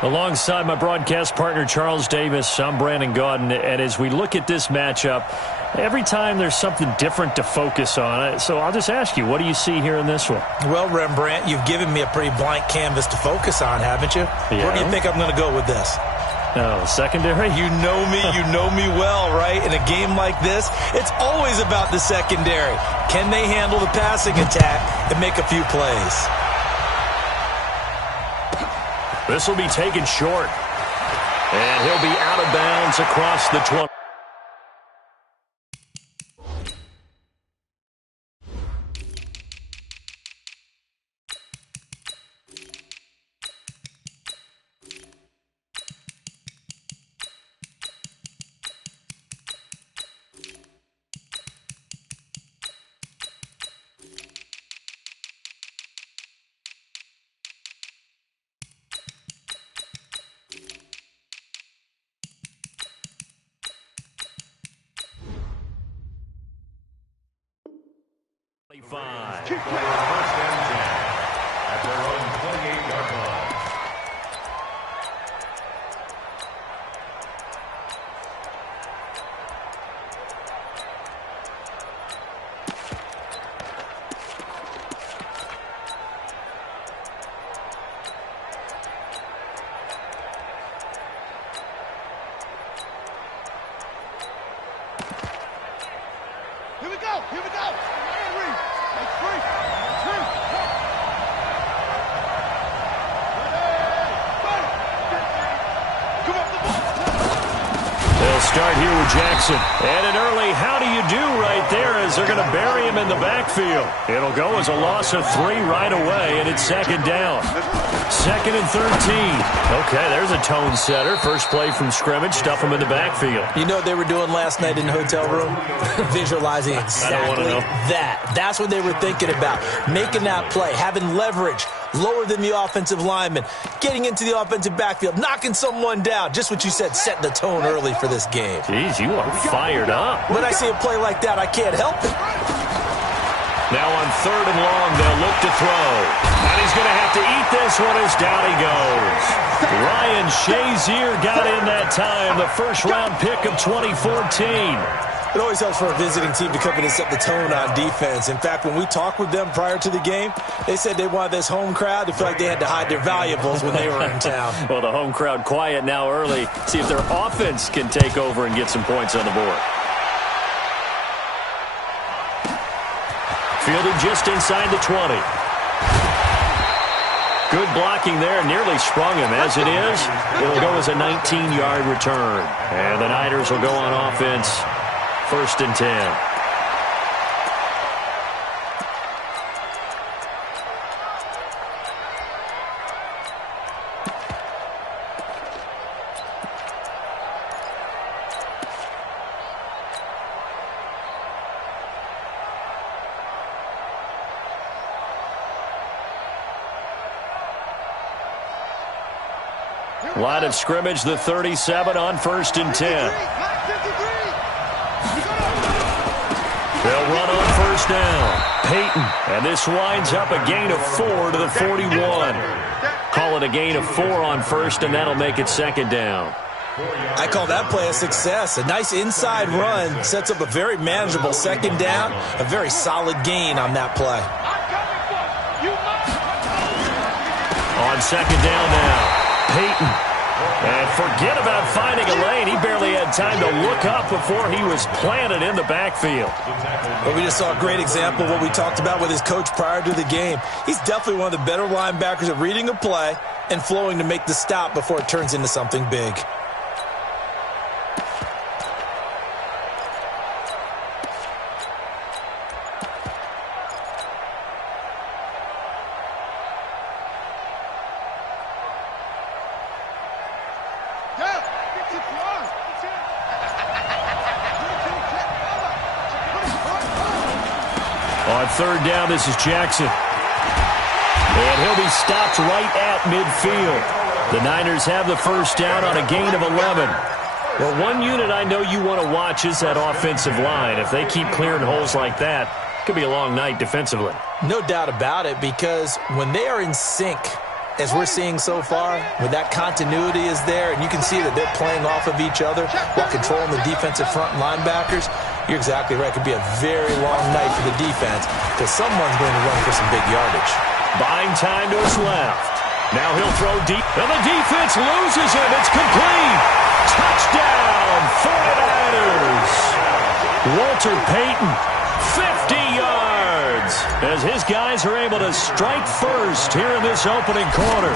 Alongside my broadcast partner, Charles Davis, I'm Brandon Gaudin. And as we look at this matchup, every time there's something different to focus on. So I'll just ask you, what do you see here in this one? Well, Rembrandt, you've given me a pretty blank canvas to focus on, haven't you? Yeah. Where do you think I'm going to go with this? Oh, secondary? You know me well, right? In a game like this, it's always about the secondary. Can they handle the passing attack and make a few plays? This will be taken short. And he'll be out of bounds across the 20. Five. First and 10 at their own 28-yard line. Here we go! Here we go! They'll start here with Jackson. And an early how do you do right there as they're going to bury him in the backfield. It'll go as a loss of 3 right away, and it's second down. Second and 13. Okay, there's a tone setter. First play from scrimmage, stuff him in the backfield. You know what they were doing last night in the hotel room? Visualizing exactly that. That's what they were thinking about. Making that play, having leverage, lower than the offensive lineman, getting into the offensive backfield, knocking someone down. Just what you said, setting the tone early for this game. Jeez, you are fired up. When I see a play like that, I can't help it. Now on third and long, they'll look to throw. And he's going to have to eat this one as down he goes. Ryan Shazier got in that time, the first-round pick of 2014. It always helps for a visiting team to come in and set the tone on defense. In fact, when we talked with them prior to the game, they said they wanted this home crowd to feel like they had to hide their valuables when they were in town. Well, the home crowd quiet now early. See if their offense can take over and get some points on the board. Fielded just inside the 20. Good blocking there, nearly sprung him. As it is, it'll go as a 19-yard return. And the Niners will go on offense. First and 10. Line of scrimmage, the 37 on first and 10. They'll run on first down. Peyton, and this winds up a gain of 4 to the 41. Call it a gain of 4 on first, and that'll make it second down. I call that play a success. A nice inside run sets up a very manageable second down, a very solid gain on that play. On second down now, Peyton. And forget about finding a lane. He barely had time to look up before he was planted in the backfield. Well, we just saw a great example of what we talked about with his coach prior to the game. He's definitely one of the better linebackers at reading a play and flowing to make the stop before it turns into something big. On third down, this is Jackson. And he'll be stopped right at midfield. The Niners have the first down on a gain of 11. Well, one unit I know you want to watch is that offensive line. If they keep clearing holes like that, it could be a long night defensively. No doubt about it, because when they are in sync, as we're seeing so far, when that continuity is there and you can see that they're playing off of each other while controlling the defensive front linebackers, you're exactly right. It could be a very long night for the defense because someone's going to run for some big yardage. Buying time to his left. Now he'll throw deep, and the defense loses him. It's complete. Touchdown, 49ers. Walter Payton, 50 yards, as his guys are able to strike first here in this opening quarter.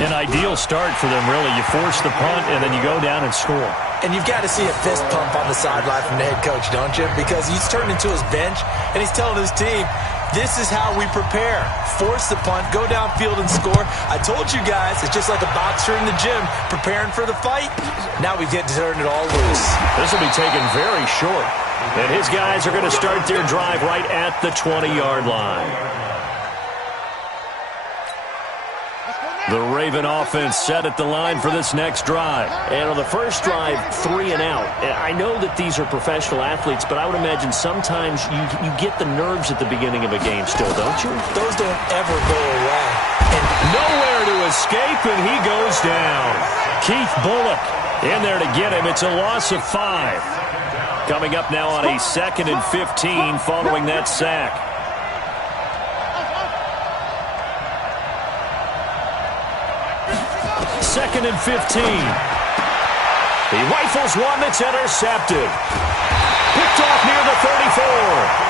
An ideal start for them, really. You force the punt, and then you go down and score. And you've got to see a fist pump on the sideline from the head coach, don't you? Because he's turned into his bench, and he's telling his team, this is how we prepare. Force the punt, go downfield and score. I told you guys, it's just like a boxer in the gym preparing for the fight. Now we get to turn it all loose. This will be taken very short. And his guys are going to start their drive right at the 20-yard line. The Raven offense set at the line for this next drive. And on the first drive, 3 and out. I know that these are professional athletes, but I would imagine sometimes you get the nerves at the beginning of a game still, don't you? Those don't ever go away. And nowhere to escape, and he goes down. Keith Bullock in there to get him. It's a loss of 5. Coming up now on a 2nd and 15 following that sack. 2nd and 15. He rifles one that's intercepted. Picked off near the 34.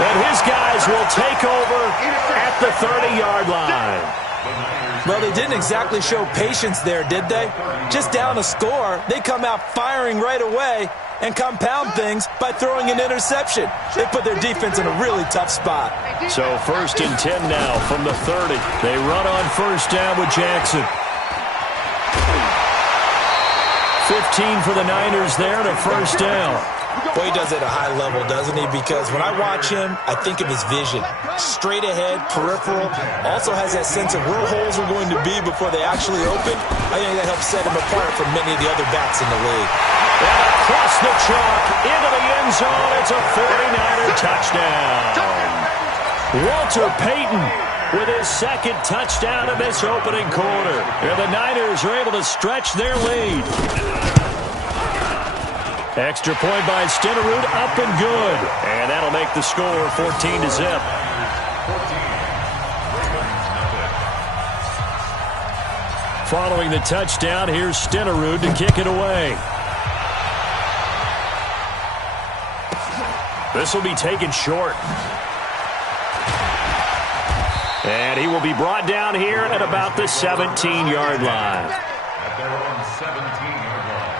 And his guys will take over at the 30-yard line. Well, they didn't exactly show patience there, did they? Just down a score, they come out firing right away and compound things by throwing an interception. They put their defense in a really tough spot. So 1st and 10 now from the 30. They run on 1st down with Jackson. 15 for the Niners there to 1st down. Boy, he does it at a high level, doesn't he? Because when I watch him, I think of his vision. Straight ahead, peripheral. Also has that sense of where holes are going to be before they actually open. I think that helps set him apart from many of the other backs in the league. And across the chalk, into the end zone, it's a 49er touchdown. Walter Payton with his 2nd touchdown of this opening quarter. And the Niners are able to stretch their lead. Extra point by Stenerud, up and good. And that'll make the score 14-0. Following the touchdown, here's Stenerud to kick it away. This will be taken short. And he will be brought down here at about the 17-yard line. At their own 17-yard line.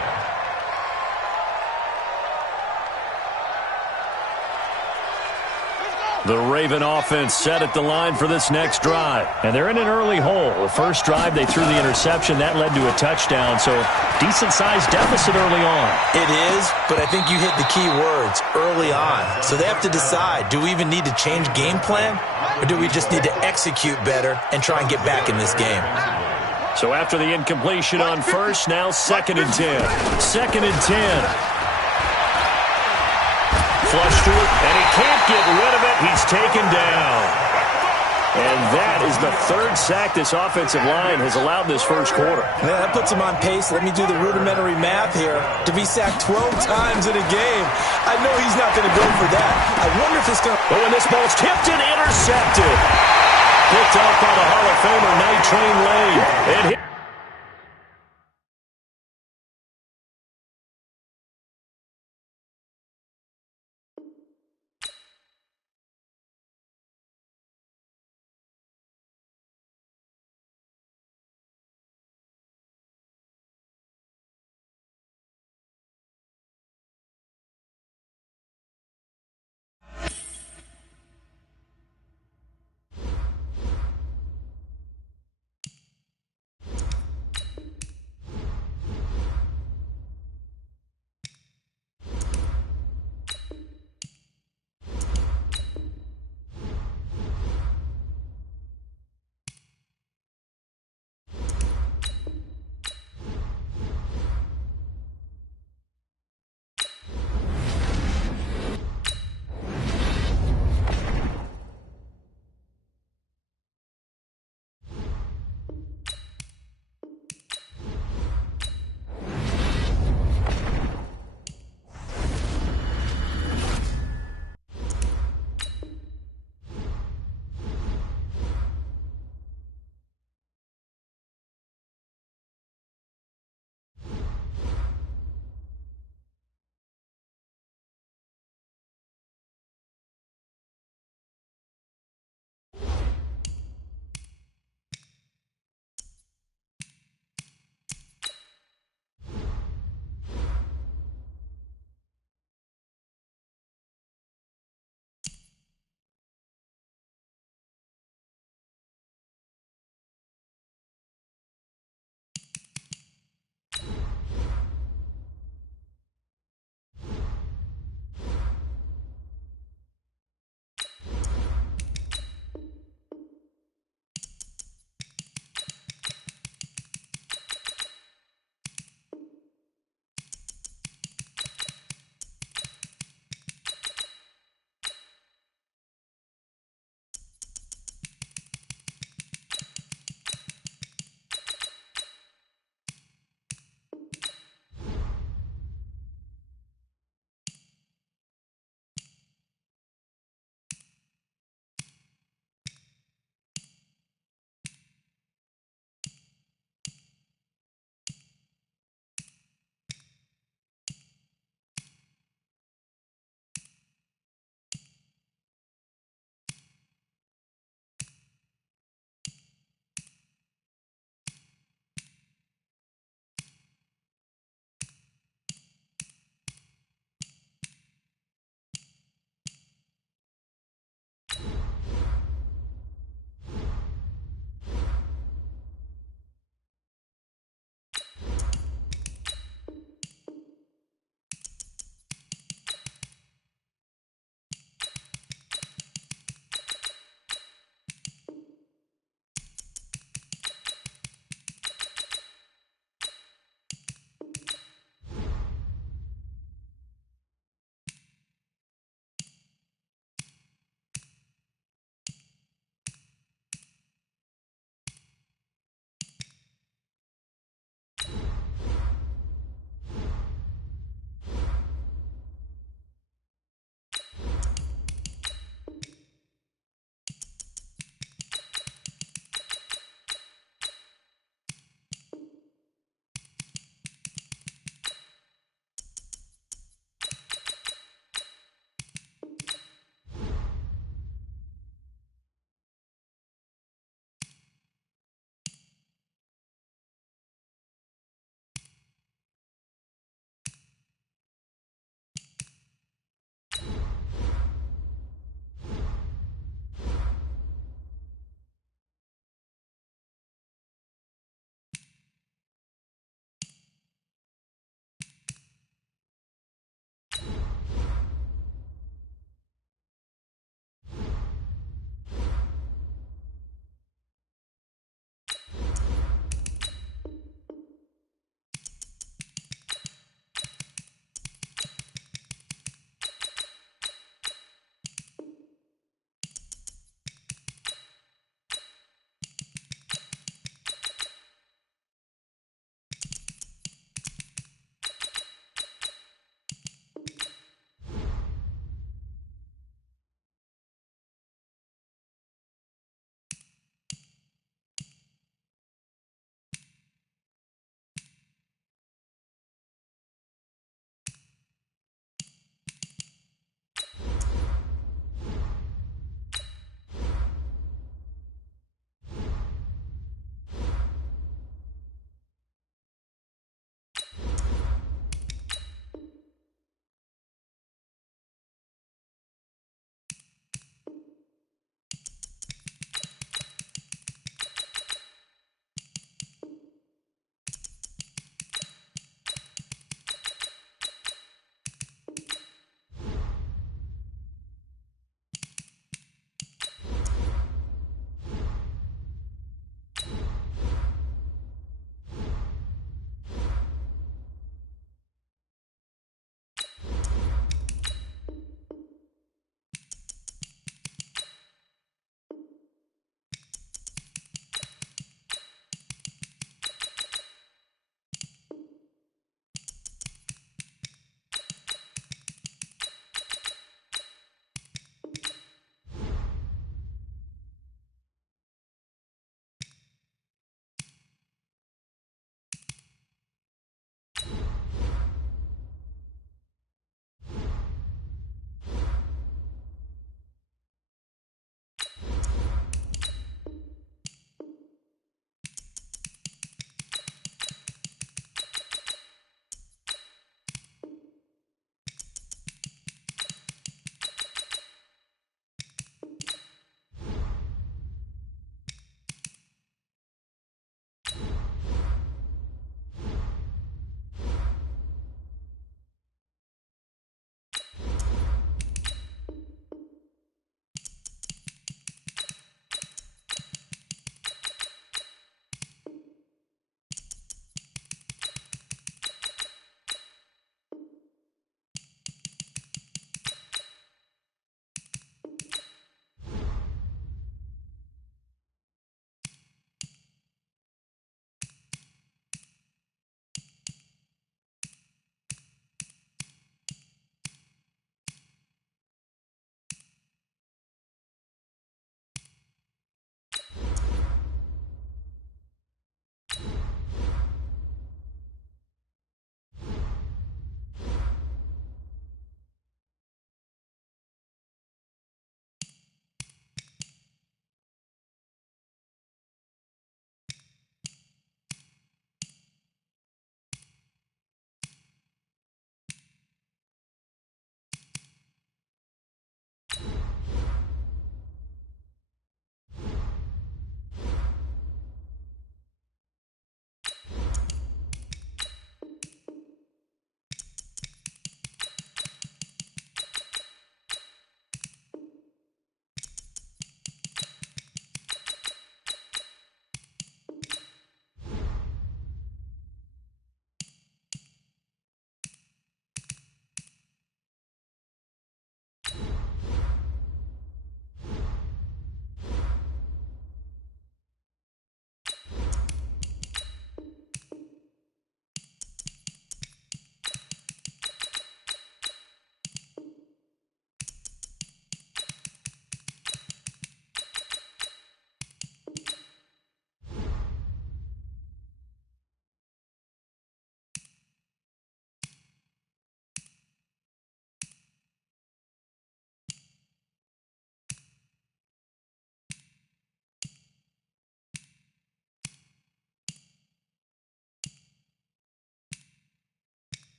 The Raven offense set at the line for this next drive. And they're in an early hole. The first drive, they threw the interception. That led to a touchdown, so decent-sized deficit early on. It is, but I think you hit the key words, early on. So they have to decide, do we even need to change game plan, or do we just need to execute better and try and get back in this game? So after the incompletion on 1st, now 2nd and 10. 2nd and 10. Flush through it, and he can't get rid of it. He's taken down. And that is the 3rd sack this offensive line has allowed this first quarter. Yeah, that puts him on pace. Let me do the rudimentary math here. To be sacked 12 times in a game, I know he's not going to go for that. I wonder if it's going to... Oh, and this ball's tipped and intercepted. Picked off by the Hall of Famer Night Train Lane. And